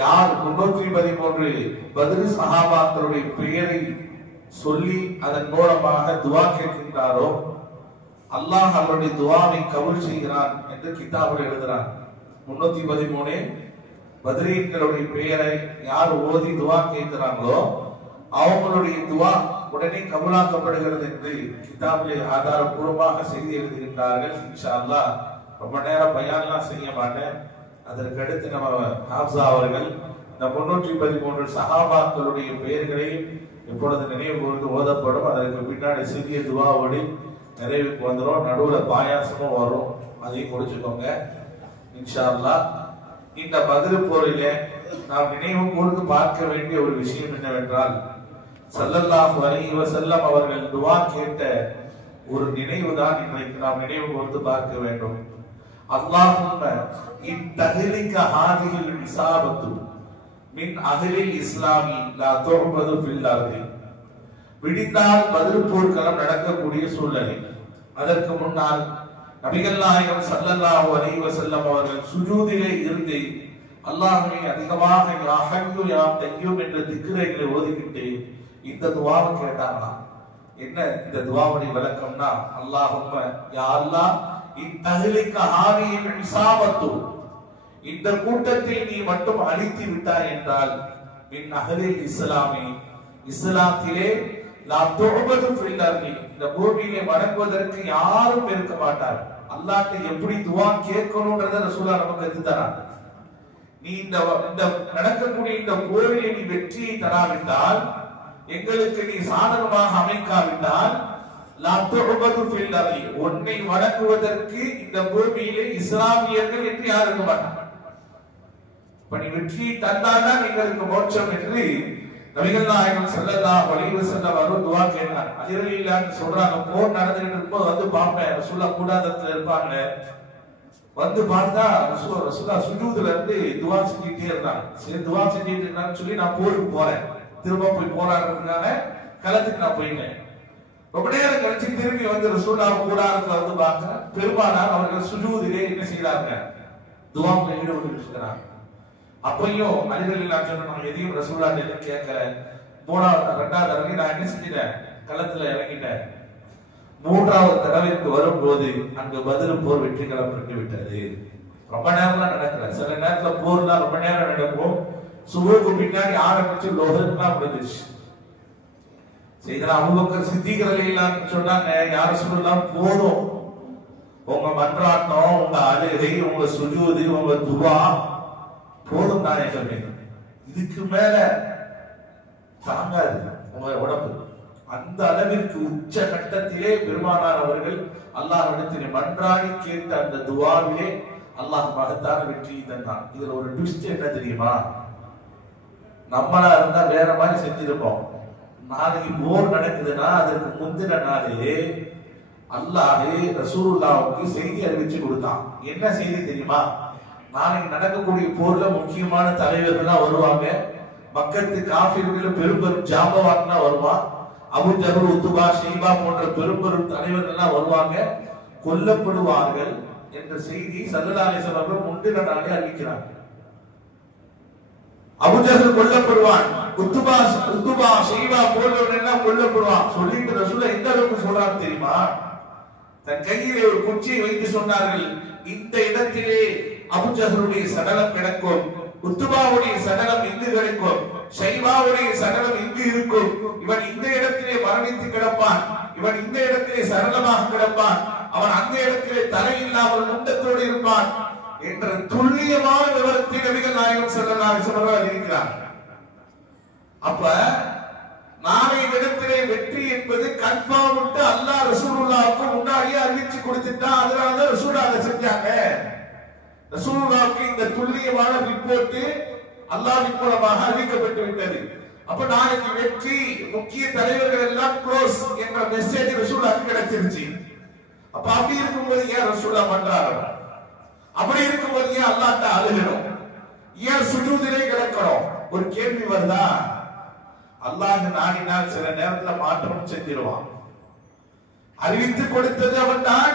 யார் 313 பத்ர் சஹாபாக்களுடைய பெயரை சொல்லி அதன் மூலமாக துஆ கேட்கின்றாரோ அல்லாஹ் அவருடைய துஆவை கபூல் செய்கிறான் என்று கிதாபில் எழுதுறார். 313 பத்ரீன்களுடைய பெயரை யார் ஓதி துஆ கேட்கிறாங்களோ அவங்களுடைய துஆ உடனே கபூலாக்கப்படுகிறது என்று கிதாபிலே ஆதாரபூர்வமாக செய்தி எழுதுகின்றார்கள். இன்ஷா அல்லாஹ் ரொம்ப நேரம் பயான்லாம் செய்ய மாட்டேன். அதற்கு அடுத்து நம்ம ஹாஃபிஸா அவர்கள் இந்த 313 சஹாபாக்களுடைய பெயர்களை இப்பொழுது நினைவு கூர்ந்து ஓதப்படும். அதற்கு பின்னாடி சிறிய துஆவோடு நிறைவுக்கு வந்துடும். நடுவுல பாயாசமும் வரும், அதையும் குடிச்சுக்கோங்க இன்ஷா அல்லாஹ். இந்த பத்ர் போரிலே நாம் நினைவு கூர்ந்து பார்க்க வேண்டிய ஒரு விஷயம் என்னவென்றால் ஸல்லல்லாஹு அலைஹி வஸல்லம் அவர்கள் துஆ கேட்ட ஒரு நினைவுதான் இன்றைக்கு நாம் நினைவு கூர்ந்து பார்க்க வேண்டும். அல்லாஹும்ம இத்தஹ்லிக ஹாதிஹில் இஸாபத்து மின் அஹ்லில் இஸ்லாமி லா துஅபது ஃபில் அர்தி. விடிந்தால் பத்ர் போர்க்களம் நடக்கக்கூடிய சூழ்நிலை. அதற்கு முன்னால் நபிகள் நாயகம் ஸல்லல்லாஹு அலைஹி வஸல்லம் அவர்கள் சுஜூதிலே இருந்து அல்லாஹ்வை அதிகமாக யா ஹய்யு யா கய்யூம் என்ற திக்ரைகளை ஓதிக்கிட்டு இந்த துஆவை கேட்டாங்களாம். என்ன இந்த துஆவுடைய விளக்கம்னா அல்லாஹும்ம யா அல்லாஹ் இத்தஹ்லிக ஹாதிஹில் இஸாபத்து, இந்த கூட்டத்தில் நீ மட்டும் அழித்து விட்டாய் என்றால் மின் அஹ்லில் இஸ்லாமி, இஸ்லாத்திலே லா துஅபது ஃபில் அர்தி, இந்த பூமியிலே வணங்குவதற்கு யாரும் இருக்க மாட்டார். அல்லாஹ்ட்ட எப்படி துஆ கேட்கணும்ன்றத ரசூலுல்லாஹ் நமக்கு கற்றுத் தராங்க. நீ இந்த நடக்கக்கூடிய இந்த போரிலே நீ வெற்றியை தராவிட்டால், எங்களுக்கு நீ சாதகமாக அமைக்காவிட்டால் லா துஅபது ஃபில் அர்தி, உன்னை வணங்குவதற்கு இந்த பூமியிலே இஸ்லாமியர்கள் என்று யாரும் இருக்க மாட்டாங்க. இப்ப நீ வெற்றியை தந்தால்தான் எங்களுக்கு மோட்சம் என்று நபிகள் நாயகம் ஸல்லல்லாஹு அலைஹி வஸல்லம் அவர்கள் துஆ கேட்டாங்க. அலி ரலியல்லாஹு அன்ஹு சொல்றாங்க, போர் நடந்துட்டு இருக்கும்போது வந்து பார்ப்பேன், ரசூலுல்லாஹ் கூடாரத்துல இருப்பாங்க. வந்து பார்த்தா ரசூலுல்லாஹ் சுஜூதுல இருந்து துஆ செஞ்சிட்டே இருந்தாங்க. சரி துஆ செஞ்சிட்டு இருக்காங்கன்னு சொல்லி நான் போருக்கு போறேன், திரும்ப போய் போராடுறதுக்காக களத்துக்கு நான் போயிட்டேன். ரொம்ப நேரம் கழிச்சு திரும்பி வந்து ரசூலுல்லாஹ் கூடாரத்துல வந்து பார்க்கிறேன், பெருமானார் அவர்கள் சுஜூதிலே என்ன செய்யறாங்க, துஆவில் ஈடுபட்டு இருக்கிறாங்க. அப்பையும் அலிரலில்லா சொன்னாங்க, எதையும் ரசூலுல்லாஹ் எதுவும் கேட்கல. ரெண்டாவது தடவை நான் என்ன செஞ்சிட்டேன், களத்துல இறங்கிட்டேன். மூன்றாவது தடவைக்கு வரும்போது அங்கு பத்ர் போர் வெற்றிகளம் பெற்று விட்டது. ரொம்ப நேரம்லாம் நடக்கல, சில நேரத்துல போர்லாம் ரொம்ப நேரம் நடக்கும். சுபுக்கு பின்னாடி ஆரம்பிச்சு லோஹர்லாம் முடிஞ்சிச்சு. செய்தா அபூபக்கர் சித்திக் ரலியல்லாஹு அன்ஹு சொன்னாங்க, யா ரசூலுல்லாஹ் போதும், உங்க மன்றாட்டம், உங்க அழுகை, உங்க சுஜூது, உங்க துஆ போதும் நாயகமே, இதுக்கு மேல தாங்காது உங்க உடம்பு. அந்த அளவிற்கு உச்ச கட்டத்திலே பெருமானார் அவர்கள் அல்லாஹ்விடத்தில் மன்றாடி கேட்ட அந்த துஆவிலே அல்லாஹ் மகத்தான வெற்றி தந்தான். இதுல ஒரு ட்விஸ்ட் என்ன தெரியுமா, நம்மளா இருந்தா வேற மாதிரி செஞ்சிருப்போம். நாளைக்கு போர் நடக்குதுன்னா அதற்கு முந்தின நாளே அல்லாஹ் ரசூலுல்லாஹ்வுக்கு செய்தி அறிவிச்சு கொடுத்தான். என்ன செய்தி தெரியுமா, நாளைக்கு நடக்கக்கூடிய போர்ல முக்கியமான தலைவர்கள்லாம் வருவாங்க, மக்கத்து காஃபிர்கள் பெரும் பெரும் ஜாம்பவான்லாம் வருவான், அபூ ஜஹல், உத்பா, ஷைபா போன்ற பெரும் பெரும் தலைவர்கள்லாம் வருவாங்க, கொல்லப்படுவார்கள் என்ற செய்தி ஸல்லல்லாஹு அலைஹி வஸல்லம் முந்தின நாளே அறிவிக்கிறாங்க. அபூ ஜஹல் கொல்லப்படுவான், உத்பா, ஷைபா போன்றவர்கள் எல்லாம் கொல்லப்படுவான் சொல்லிட்டு ரசூலுல்லாஹ் எந்த அளவுக்கு சொல்றாங்க தெரியுமா, தன் கையிலே ஒரு குச்சியை வைத்து சொன்னார்கள், இந்த இடத்திலே அபூ ஜஹலுடைய சடலம் கிடக்கும், உத்பாவுடைய சடலம் இங்கு கிடைக்கும், ஷைபாவுடைய சடலம் இங்கு இருக்கும், இவன் இந்த இடத்திலே மரணித்து கிடப்பான், இவன் இந்த இடத்திலே சரளமாக கிடப்பான், அவன் அந்த இடத்திலே தலை இல்லாமல் முண்டத்தோடு இருப்பான் என்ற துல்லியமான விவரத்தை நபிகள் நாயகம் ஸல்லல்லாஹு அலைஹி வஸல்லம் இருக்கிறார். அப்ப நாளை இடத்திலே வெற்றி என்பது கன்ஃபார்ம் விட்டு அல்லாஹ் ரசூலுல்லாஹ்வுக்கு முன்னாடியே அறிவிச்சு கொடுத்துட்டான். அதனாலதான் ரசூலுல்லாஹ் அதை செஞ்சாங்க. ரசூலுல்லாஹ்வுக்கு இந்த துல்லியமான ரிப்போர்ட் அல்லாஹ்வின் மூலமாக அறிவிக்கப்பட்டு விட்டது. அப்ப நாளைக்கு வெற்றி, முக்கிய தலைவர்கள் எல்லாம் க்ளோஸ் என்ற மெசேஜ் ரசூலுல்லாஹ்வுக்கு கிடைச்சிருச்சு. அப்ப அப்படி இருக்கும்போது ஏன் ரசூலுல்லாஹ் பண்றாரு, அப்படி இருக்கும்போது ஏன் அல்லாஹ்ட்ட அழுகணும், ஏன் சுஜூதிலே கிடக்கணும்? ஒரு கேள்வி வருதா? அல்லாஹ் நாடினால் சில நேரத்துல மாற்றம் செஞ்சிருவான். அறிவித்து கொடுத்தது அவன் தான்,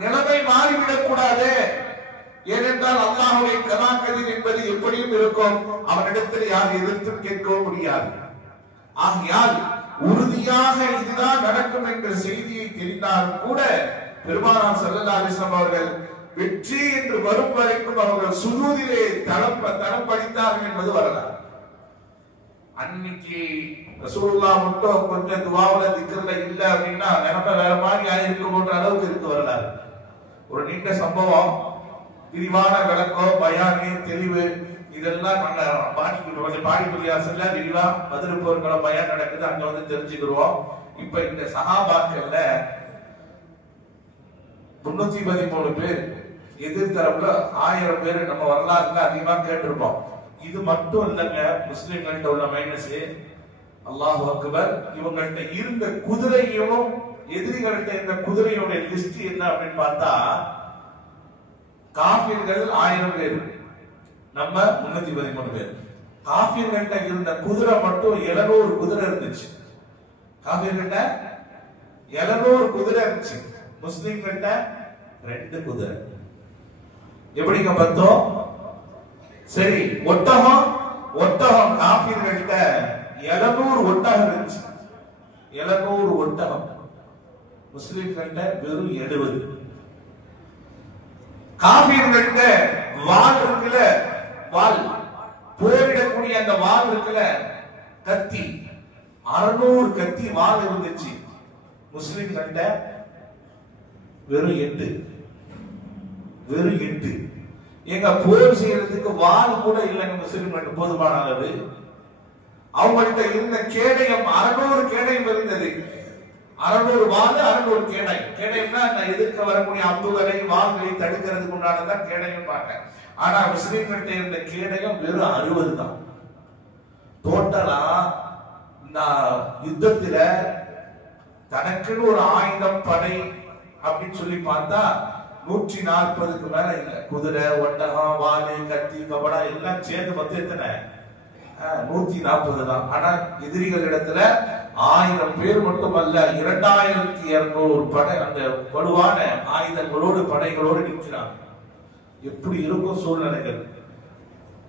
நிலைமை மாறிவிடக் கூடாது. ஏனென்றால் அல்லாஹ்வுடைய கலாக்கதிர் என்பது எப்படியும் இருக்கும், அவனிடத்தில் யார் எதிர்த்தும் கேட்கவும் முடியாது. ஆகையால் உறுதியாக இதுதான் நடக்கும் என்ற செய்தியை தெரிந்தாலும் கூட பெருமானார் ஸல்லல்லாஹு அலைஹி வஸல்லம் அவர்கள் வெற்றி என்று வரும் வரைக்கும் அவர்கள் சுஜூதிலே தடம் படித்தார்கள் என்பது வரலாறு. அன்னைக்கு ரசூலுல்லாஹ் மட்டும் கொஞ்சம் துஆவுல திக்ர்ல இல்ல அப்படின்னா நிலைமை வேற மாதிரி ஆயிருக்க போன்ற அளவுக்கு இருக்கு வரலாறு. ஒரு நீண்ட சம்பவம், விரிவான விளக்கம், பயானி, தெளிவு இதெல்லாம் நாங்க பாடிப்படியாசல்ல விரிவா பதில் போர்க்கள பயான் நடக்குது, அங்க வந்து தெரிஞ்சுக்கிறோம். இப்ப இந்த சஹாபாக்கள்ல 313 பேர், எதிர்த்தரப்புல 1000 பேர் நம்ம வரலாறுல அதிகமா கேட்டிருப்போம். இது மட்டும் இல்லங்க முஸ்லிம்கள்ட்ட உள்ள மைனஸ். அல்லாஹு அக்பர், இவங்கள்ட்ட இருந்த குதிரையும் எதிரிகள்ட்ட இருந்த குதிரையோட லிஸ்ட் என்ன அப்படின்னு பார்த்தா காஃபிர்கள் 1000 பேர், நம்ம 313 பேர். காஃபிர்கள்ட்ட இருந்த குதிரை மட்டும் 700 குதிரை இருந்துச்சு. காஃபிர்கள்ட்ட 700 குதிரை இருந்துச்சு, முஸ்லிம்கள்ட்ட 2 குதிரை. எப்படிங்க பார்த்தோம்? சரி, ஒட்டகம் காஃபிர்கள்ட்ட 700 ஒட்டகம் இருந்துச்சு, 700 ஒட்டகம். முஸ்லிம்கள்ட்ட வெறும் 70. காஃபிர்கள்ட்ட வாள் இருக்குல்ல, வாள் போரிடக்கூடிய அந்த வாள் இருக்குல்ல, கத்தி, 600 கத்தி வாள் இருந்துச்சு. முஸ்லிம்கள்ட்ட வெறும் 8. எங்க போர் செய்யறதுக்கு வாள் கூட இல்லைங்க முஸ்லிம்கள்ட்ட போதுமான அளவு. அவங்கள்ட்ட இருந்த கேடயம் 600 கேடயம் இருந்தது. 600 வாள், 600 கேடயம். கேடயம்னா எதிர்க்க வரக்கூடிய அம்புகளை வாள்களை தடுக்கிறதுக்கு உண்டானதான் கேடயம் பாக்க. ஆனா முஸ்லிம்கிட்ட இருந்த கேடயம் வெறும் 60 தான். டோட்டலா இந்த யுத்தத்துல தனக்குன்னு ஒரு ஆயுதம் படை அப்படின்னு சொல்லி பார்த்தா 140க்கு மேல இல்ல. குதிரை, ஒட்டகம், வாளு, கத்தி, கபடா எல்லாம் சேர்ந்து மொத்தம் எத்தனை? 140 தான். ஆனா எதிரிகள் இடத்துல 1000 பேர் மட்டுமல்ல, 2200 படை, அந்த வலுவான ஆயுதங்களோடு படைகளோடு நிற்கிறாங்க. எப்படி இருக்கும் சூழ்நிலைகள்?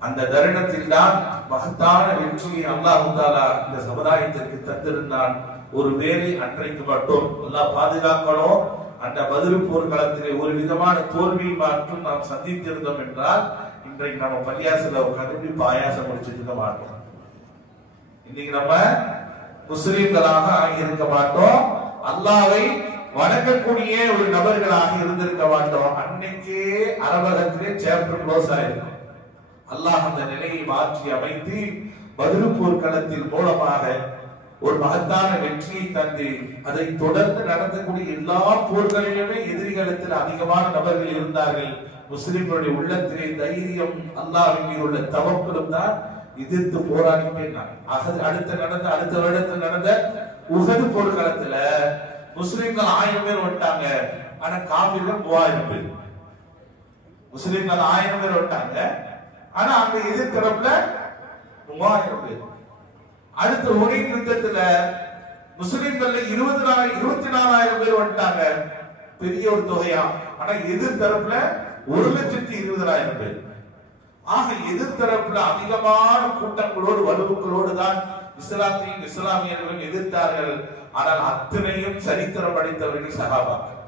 அந்த தருணத்தில் தான் மகத்தான வெற்றியை அல்லாஹ் தஆலா இந்த சமுதாயத்திற்கு தந்திருந்தான். ஒரு வேளை அன்றைக்கு மட்டும் அல்லாஹ் பாதுகாக்கணும், அந்த பதில் போர்க்களத்திலே ஒரு விதமான தோல்வி மாற்றம் நாம் சந்தித்திருந்தோம் என்றால் இன்றைக்கு நம்ம பள்ளியாசல உட்கார்ந்து பாயாசம் முடிச்சுட்டு இருக்க மாட்டோம். இன்னைக்கு நம்ம முஸ்லிம்களாக ஆகியிருக்க மாட்டோம், அல்லாஹ்வை வணங்கக்கூடிய ஒரு நபர்களாக இருந்திருக்க மாட்டோம். அன்னைக்கே அரபகத்திலே சாப்டர் க்ளோஸ் ஆயிருக்கும். அல்லாஹ் அந்த நிலையை மாற்றி அமைத்து பதில் போர்க்களத்தின் மூலமாக ஒரு மகத்தான வெற்றியை தந்து அதை தொடர்ந்து நடந்தக்கூடிய எல்லா போர்களிலுமே எதிரிகளத்தில் அதிகமான நபர்கள் இருந்தார்கள். முஸ்லிம்களுடைய உள்ளத்திலே தைரியம், அல்லாஹ்வின் மீது உள்ள தவக்கலும் தான் எதிர்த்து போராடிட்டே. அடுத்த வருடத்தில் நடந்த உஹது போர்க்களத்துல முஸ்லிம்கள் 1000 பேர் வந்துட்டாங்க, ஆனா காஃபிர்கள் 3000 பேர். முஸ்லிம்கள் 1000 பேர் வந்துட்டாங்க, ஆனா அங்க எதிர்த்தரப்புல 3000 பேர். அடுத்த ஒரே யுத்தத்துல முஸ்லிம்கள் 24,000 பேர் வந்துட்டாங்க, பெரிய ஒரு தொகையா. ஆனா எதிர்த்தரப்புல 1,20,000 பேர். ஆக எதிர்த்தரப்புல அதிகமான கூட்டங்களோடு வலுவுகளோடு தான் இஸ்லாத்தையும் இஸ்லாமியர்களும் எதிர்த்தார்கள். ஆனால் அத்தனையும் சரித்திரம் படைத்தவர்கள் சஹாபாக்கள்.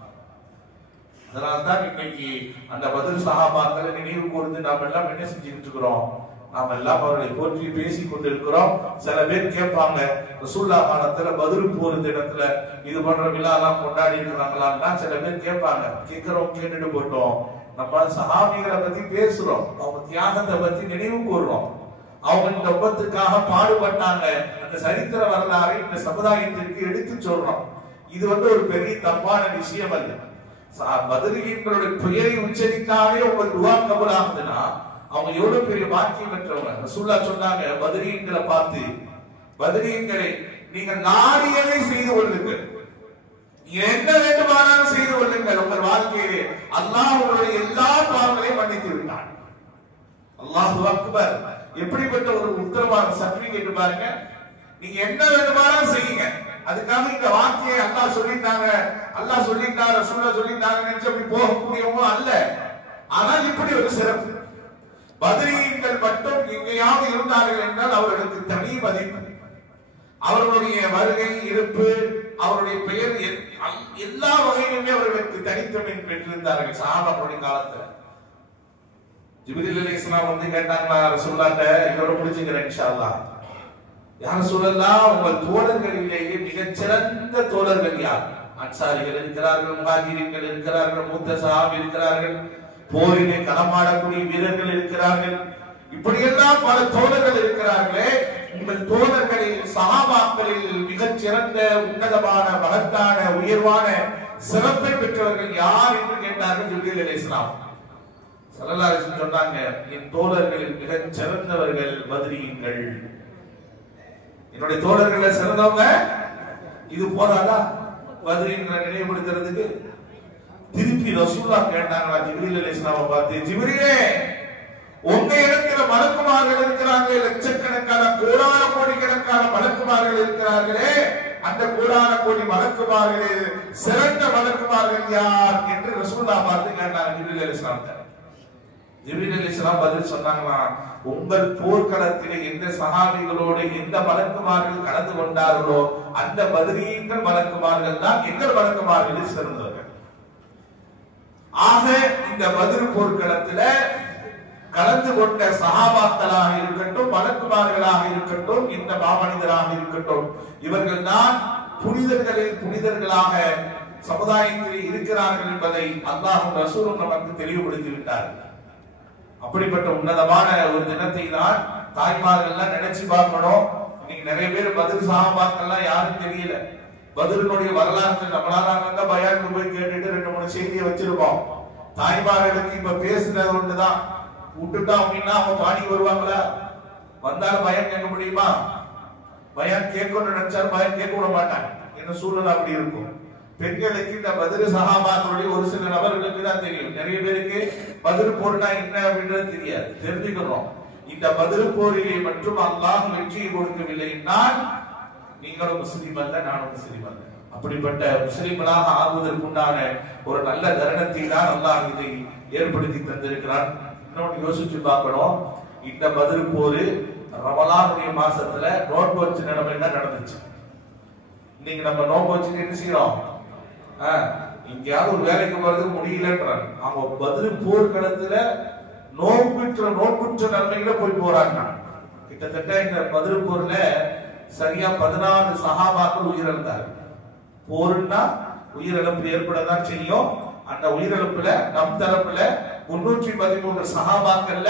அதனால்தான் இன்னைக்கு அந்த பதில் சஹாபாக்களை நினைவு கூர்ந்து நாம் எல்லாம் என்ன செஞ்சுட்டு இருக்கிறோம்? நாம் எல்லாம் அவர்களை போற்றி பேசிக் கொண்டிருக்கிறோம். சில பேர் கேட்பாங்க, ரசூலுல்லாஹ் காலத்துல பதில் போர் தினத்துல இது போன்ற விழா எல்லாம் கொண்டாடி இருக்கிறாங்களா? சில பேர் கேட்பாங்க. கேட்டுட்டு போட்டோம். நம்ம சஹாபிகளை பத்தி பேசுறோம், அவங்க தியாகத்தை பத்தி நினைவு கூறுறோம், அவங்க இந்த ஒப்பத்துக்காக பாடுபட்டாங்க, அந்த சரித்திர வரலாறை இந்த சமுதாயத்திற்கு எடுத்து சொல்றோம். இது ஒரு பெரிய தப்பான விஷயம் அல்ல. பதிலுடைய பெயரை உச்சரித்தாலே உங்க துஆ கபூல் ஆகுதுன்னா அவங்க எவ்வளவு பெரிய பாக்கியம் பெற்றவங்க. ரசூலுல்லாஹ் சொன்னாங்க பத்ரீன்களை பார்த்து, பத்ரீன்களே நீங்கள் நாடியதை செய்து கொள்ளுங்கள், என்ன வேண்டுமானாலும் செய்து கொள்ளுங்கள், உங்கள் வாழ்க்கையிலே அல்லாஹ் உங்களுடைய எல்லா பாவங்களையும் மன்னித்து விட்டான். அல்லாஹு அக்பர். எப்படிப்பட்ட ஒரு உத்தரவாத சர்டிபிகேட் பாருங்க. நீங்க என்ன வேண்டுமானாலும் செய்யுங்க, அதுக்காக இந்த வார்த்தையை அல்லாஹ் சொல்லிட்டாங்க, அல்லாஹ் சொல்லிட்டாங்க, ரசூலுல்லாஹ் சொல்லிட்டாங்க நினைச்சு அப்படி போகக்கூடியவங்க அல்ல. ஆனால் இப்படி ஒரு சிறப்பு, பத்ரீன்கள் மட்டும் எங்கேயாவது இருந்தார்கள் என்றால் அவர்களுக்கு தனி மதிப்பு. அவர்களுடைய வருகை, இருப்பு, அவருடைய பெயர் எல்லா வகையிலுமே அவர்களுக்கு தனித்தன்மை பெற்றிருந்தார்கள் சஹாபாக்களுடைய காலத்துல. ஜிப்ரீல் அலைஹிஸ்ஸலாம் வந்து கேட்டாங்களா ரசூலுல்லாஹ்ட்ட, இதோட முடிச்சுக்கிறேன் இன்ஷா அல்லாஹ். யா ரசூலல்லாஹ், உங்கள் தோழர்களிலேயே மிகச் சிறந்த தோழர்கள் யார்? அன்சாரிகள் இருக்கிறார்கள், முஹாஜிரீன்கள் இருக்கிறார்கள், மூத்த சஹாபி இருக்கிறார்கள், போரிலே களமாடக்கூடிய வீரர்கள் இருக்கிறார்கள், இப்படியெல்லாம் பல தோழர்கள் இருக்கிறார்களே, உங்கள் தோழர்களில் சஹாபாக்களில் மிகச் சிறந்த உன்னதமான மகத்தான உயர்வான சிறப்பை பெற்றவர்கள் யார் என்று கேட்டார்கள் ஜிப்ரீல் அலைஹிஸ்ஸலாம். ஸல்லல்லாஹு அலைஹி வஸல்லம் சொன்னாங்க, என் தோழர்களில் மிகச் சிறந்தவர்கள் பத்ரீன்கள். என்னுடைய தோழர்கள சிறந்தவங்க. இது போதாதா பத்ரீன்களை நினைவுபடுத்துறதுக்கு? திருப்பி ரசூலுல்லாஹ் கேட்டாங்களா ஜிப்ரீல் அலைஹிஸ்ஸலாமை பார்த்து, ஜிப்ரீலே, உங்க இடத்துல மலக்குமார்கள் இருக்கிறாங்களே, லட்சக்கணக்கான கோடான கோடிக்கணக்கான மலக்குமார்கள் இருக்கிறார்களே, அந்த கோடான கோடி மலக்குமார்களில் சிறந்த மலக்குமார்கள் யார் என்று ரசூலுல்லாஹ் பார்த்து கேட்டாங்க ஜிப்ரீல் அலைஹிஸ்ஸலாம். ஜிப்ரீல் அலைஹிஸ்ஸலாம் பதில் சொன்னாங்களா, உங்கள் போர்க்களத்திலே எந்த சஹாபிகளோடு எந்த மலக்குமார்கள் கலந்து கொண்டார்களோ அந்த பத்ரீன்கள் மலக்குமார்கள் தான் எங்கள் மலக்குமார்களில் சிறந்தவர்கள். ஆக இந்த பத்ர் போர்க்களத்துல கலந்து கொண்ட சஹாபாக்களாக இருக்கட்டும், மலக்குமார்களாக இருக்கட்டும், இந்த மாமனிதராக இருக்கட்டும், இவர்கள் தான் புனிதர்களில் புனிதர்களாக சமுதாயத்தில் இருக்கிறார்கள் என்பதை அல்லாஹ்வும் ரசூலும் நமக்கு தெளிவுபடுத்தி விட்டார்கள். அப்படிப்பட்ட உன்னதமான ஒரு தினத்தை தான் தாய்மார்கள்லாம் நினைச்சு பார்க்கணும். இன்னைக்கு நிறைய பேர் பத்ர் சஹாபாக்கள்லாம் யாரும் தெரியல. பத்ருனுடைய வரலாற்று நம்மளால பயானுக்கு போய் கேட்டுட்டு 2-3 செய்தியை வச்சிருக்கோம். தாய்மார்களுக்கு இப்ப பேசுறது ஒண்ணுதான், விட்டுட்டோம் அப்படின்னா அவங்க பாடி வருவாங்களா? வந்தாலும் பயம் கேட்க முடியுமா? பயம் கேட்கணும்னு நினைச்சாலும் பயம் கேட்க விட மாட்டாங்க. என்ன சூழ்நிலை அப்படி இருக்கும். பெண்களுக்கு இந்த பத்ர் சஹாபாக்களுடைய ஒரு சில நபர்களுக்கு தான் தெரியும். நிறைய பேருக்கு பத்ர் போர்னா என்ன அப்படின்றது தெரியாது. தெரிஞ்சுக்கணும், இந்த பத்ர் போரிலே மட்டும் அல்லாஹ் வெற்றியை கொடுக்கவில்லை என்றால் நீங்களும் முஸ்லிம் அல்ல, நானும் முஸ்லிம் அல்ல. அப்படிப்பட்ட முஸ்லிம்களாக ஆகுவதற்குண்டான ஒரு நல்ல தருணத்தை தான் அல்லாஹ் இதை ஏற்படுத்தி தந்திருக்கிறான். இன்னொன்று யோசிச்சு பார்க்கணும், இந்த பத்ர் போரு ரமலானுடைய மாசத்துல நோன்பு வச்ச நிலைமை தான் நடந்துச்சு. இன்னைக்கு நம்ம நோன்பு வச்சுட்டு என்ன செய்யறோம்? இங்கேயாவது ஒரு வேலைக்கு போறது முடியலன்றாங்க. அவங்க பத்ர் போர்க்களத்துல நோன்புற்ற நிலைமையில போய் போறாங்க. கிட்டத்தட்ட இந்த பத்ர் போர்ல சரியா 14 சஹாபாக்கள் உயிரிழந்தார்கள். போர்னா உயிரிழப்பு ஏற்படதான் செய்யும். அந்த உயிரிழப்புல நம் தரப்புல 313 சஹாபாக்கள்ல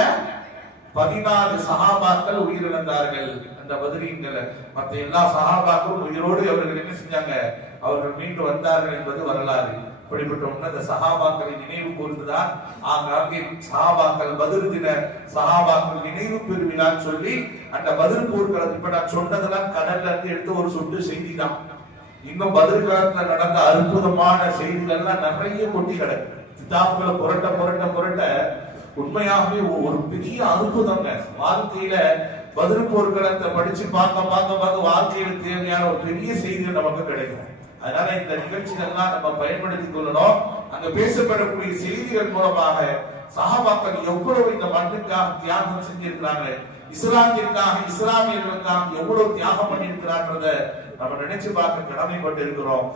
14 சஹாபாக்கள் உயிரிழந்தார்கள். அந்த பத்ரீன்கள மற்ற எல்லா சஹாபாக்களும் உயிரோடு அவர்கள் என்ன செஞ்சாங்க? அவர்கள் மீண்டு வந்தார்கள் என்பது வரலாறு. இப்படிப்பட்ட உன்னத சஹாபாக்களை நினைவு கூர்ந்துதான் ஆங்காங்கே சஹாபாக்கள் பத்ர் தின சஹாபாக்கள் நினைவு பெருவிழான்னு சொல்லி அந்த பத்ர் போர்க்களம், இப்ப நான் சொன்னதெல்லாம் கடல்ல இருந்து எடுத்து ஒரு சொட்டு செய்தி தான். இன்னும் பத்ர் காலத்துல நடந்த அற்புதமான செய்திகள்லாம் நிறைய கொட்டி கிடக்கு. கிதாபுகளை புரட்ட புரட்ட புரட்ட உண்மையாகவே ஒரு பெரிய அற்புதங்க. வாழ்க்கையில பத்ர் போர்க்களத்தை படிச்சு பார்க்க வாழ்க்கையில தேவையான ஒரு பெரிய செய்திகள் நமக்கு கிடைக்கும். அதனால இந்த நிகழ்ச்சிகள்லாம் நம்ம பயன்படுத்திக் கொள்ளணும். அங்க பேசப்படக்கூடிய செய்திகள் மூலமாக சஹாபாக்கள் எவ்வளவு இந்த மண்ணுக்காக தியாகம் செஞ்சிருக்கிறாங்க, இஸ்லாமிற்காக இஸ்லாமியர்களுக்காக எவ்வளவு தியாகம் பண்ணியிருக்கிறான்றத நம்ம நினைச்சு பார்க்க கடமைப்பட்டு இருக்கிறோம்.